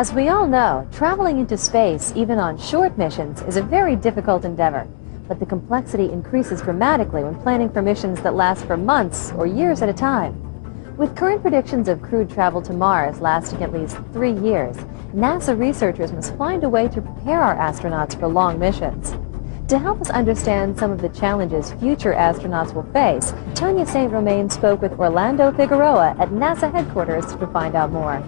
As we all know, traveling into space, even on short missions, is a very difficult endeavor. But the complexity increases dramatically when planning for missions that last for months or years at a time. With current predictions of crewed travel to Mars lasting at least 3 years, NASA researchers must find a way to prepare our astronauts for long missions. To help us understand some of the challenges future astronauts will face, Tanya St. Romain spoke with Orlando Figueroa at NASA headquarters to find out more.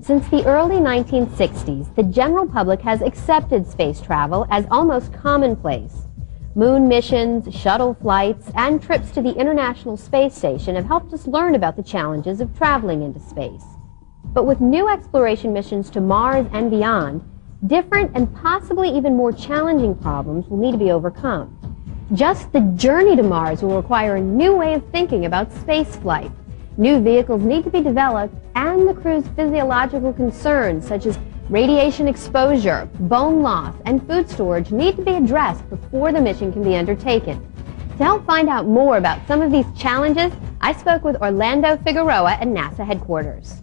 Since the early 1960s, the general public has accepted space travel as almost commonplace. Moon missions, shuttle flights, and trips to the International Space Station have helped us learn about the challenges of traveling into space. But with new exploration missions to Mars and beyond, different and possibly even more challenging problems will need to be overcome. Just the journey to Mars will require a new way of thinking about spaceflight. New vehicles need to be developed, and the crew's physiological concerns such as radiation exposure, bone loss, and food storage need to be addressed before the mission can be undertaken. To help find out more about some of these challenges, I spoke with Orlando Figueroa at NASA headquarters.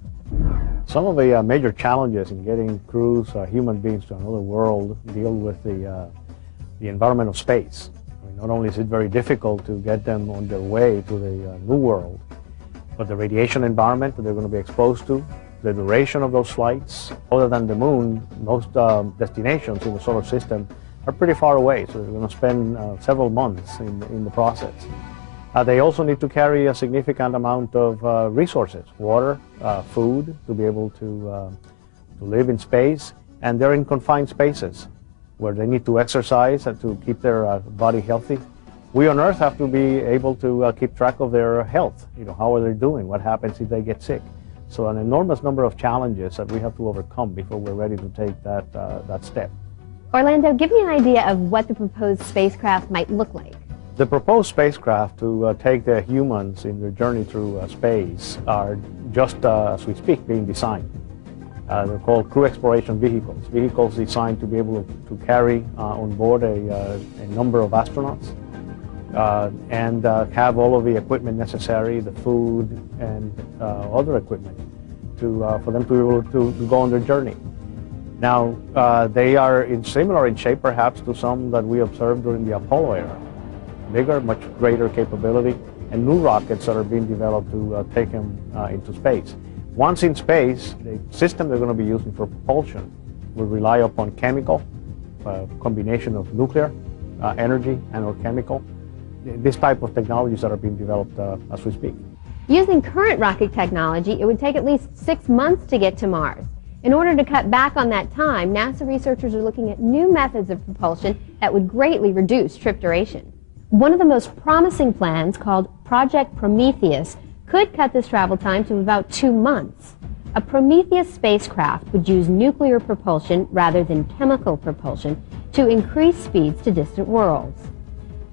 Some of the major challenges in getting crews, human beings to another world, deal with the environment of space. I mean, not only is it very difficult to get them on their way to the new world, but the radiation environment that they're going to be exposed to, the duration of those flights. Other than the moon, most destinations in the solar system are pretty far away, so they're going to spend several months in the process. They also need to carry a significant amount of resources, water, food, to be able to live in space, and they're in confined spaces where they need to exercise and to keep their body healthy. We on Earth have to be able to keep track of their health. You know, how are they doing? What happens if they get sick? So an enormous number of challenges that we have to overcome before we're ready to take that step. Orlando, give me an idea of what the proposed spacecraft might look like. The proposed spacecraft to take the humans in their journey through space are just, as we speak, being designed. They're called crew exploration vehicles, vehicles designed to be able to carry on board a number of astronauts and have all of the equipment necessary, the food and other equipment for them to be able to go on their journey. Now, they are similar in shape perhaps to some that we observed during the Apollo era. Bigger, much greater capability, and new rockets that are being developed to take them into space. Once in space, the system they're going to be using for propulsion will rely upon chemical, combination of nuclear energy and or chemical. This type of technologies that are being developed as we speak. Using current rocket technology, it would take at least 6 months to get to Mars. In order to cut back on that time, NASA researchers are looking at new methods of propulsion that would greatly reduce trip duration. One of the most promising plans, called Project Prometheus, could cut this travel time to about 2 months. A Prometheus spacecraft would use nuclear propulsion rather than chemical propulsion to increase speeds to distant worlds.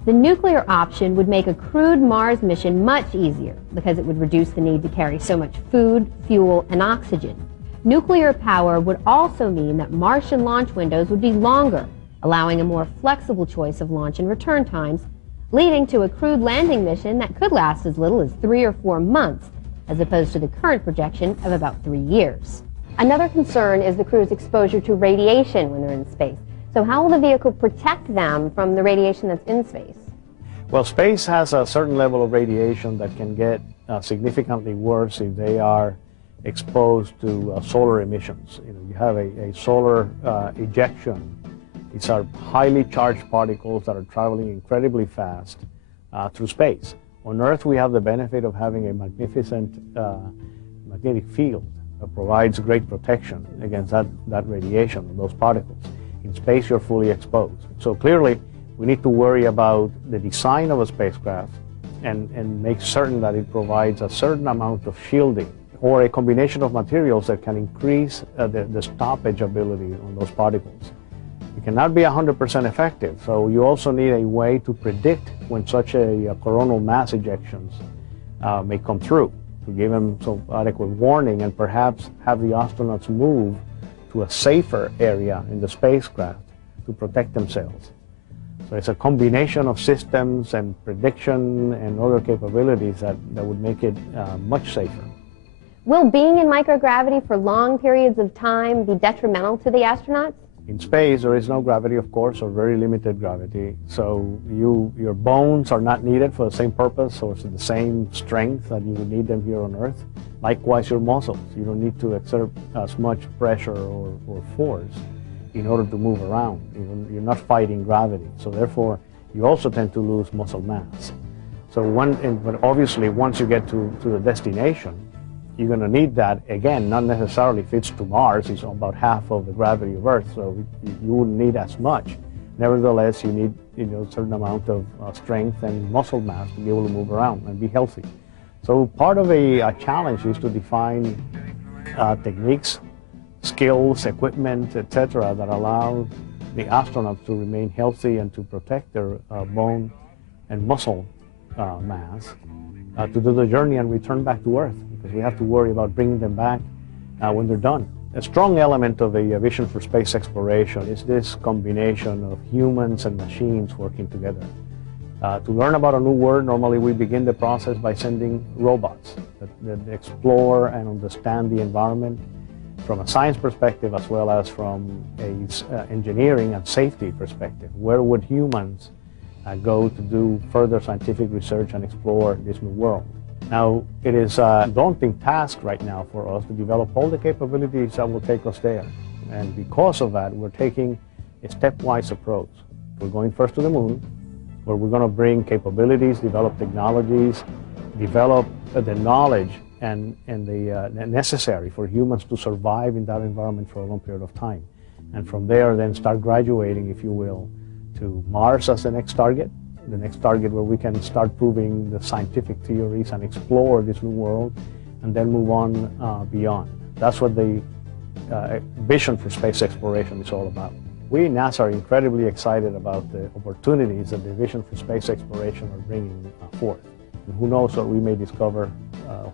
The nuclear option would make a crewed Mars mission much easier because it would reduce the need to carry so much food, fuel, and oxygen. Nuclear power would also mean that Martian launch windows would be longer, allowing a more flexible choice of launch and return times, leading to a crewed landing mission that could last as little as 3 or 4 months, as opposed to the current projection of about 3 years. Another concern is the crew's exposure to radiation when they're in space. So how will the vehicle protect them from the radiation that's in space? Well, space has a certain level of radiation that can get significantly worse if they are exposed to solar emissions. You know, you have a solar ejection. These are highly charged particles that are traveling incredibly fast through space. On Earth, we have the benefit of having a magnificent magnetic field that provides great protection against that radiation, those particles. In space, you're fully exposed. So clearly, we need to worry about the design of a spacecraft and make certain that it provides a certain amount of shielding or a combination of materials that can increase the stoppage ability on those particles. It cannot be 100% effective, so you also need a way to predict when such a coronal mass ejections may come through, to give them some adequate warning and perhaps have the astronauts move to a safer area in the spacecraft to protect themselves. So it's a combination of systems and prediction and other capabilities that would make it much safer. Will being in microgravity for long periods of time be detrimental to the astronauts? In space, there is no gravity, of course, or very limited gravity. So your bones are not needed for the same purpose or the same strength that you would need them here on Earth. Likewise, your muscles. You don't need to exert as much pressure or force in order to move around. You're not fighting gravity. So therefore, you also tend to lose muscle mass. So but obviously, once you get to the destination, you're going to need that, again, not necessarily if it's to Mars, it's about half of the gravity of Earth, so you wouldn't need as much. Nevertheless, you need a certain amount of strength and muscle mass to be able to move around and be healthy. So part of a challenge is to define techniques, skills, equipment, etc., that allow the astronauts to remain healthy and to protect their bone and muscle mass to do the journey and return back to Earth, because we have to worry about bringing them back when they're done. A strong element of a vision for space exploration is this combination of humans and machines working together. To learn about a new world, normally we begin the process by sending robots that explore and understand the environment from a science perspective as well as from an engineering and safety perspective. Where would humans go to do further scientific research and explore this new world? Now, it is a daunting task right now for us to develop all the capabilities that will take us there. And because of that, we're taking a stepwise approach. We're going first to the moon, where we're going to bring capabilities, develop technologies, develop the knowledge and the necessary for humans to survive in that environment for a long period of time. And from there, then start graduating, if you will, to Mars as the next target where we can start proving the scientific theories and explore this new world, and then move on beyond. That's what the vision for space exploration is all about. We in NASA are incredibly excited about the opportunities that the vision for space exploration are bringing forth. And who knows what we may discover,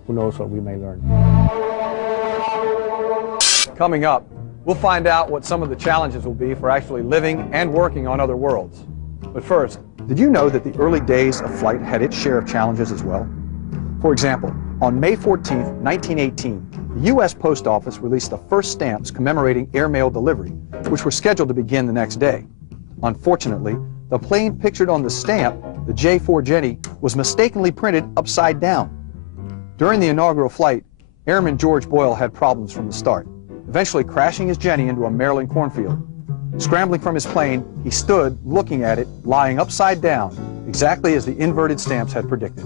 who knows what we may learn. Coming up, we'll find out what some of the challenges will be for actually living and working on other worlds. But first, did you know that the early days of flight had its share of challenges as well? For example, on May 14, 1918, the U.S. Post Office released the first stamps commemorating airmail delivery, which were scheduled to begin the next day. Unfortunately, the plane pictured on the stamp, the J-4 Jenny, was mistakenly printed upside down. During the inaugural flight, Airman George Boyle had problems from the start, eventually crashing his Jenny into a Maryland cornfield. Scrambling from his plane, he stood looking at it, lying upside down, exactly as the inverted stamps had predicted.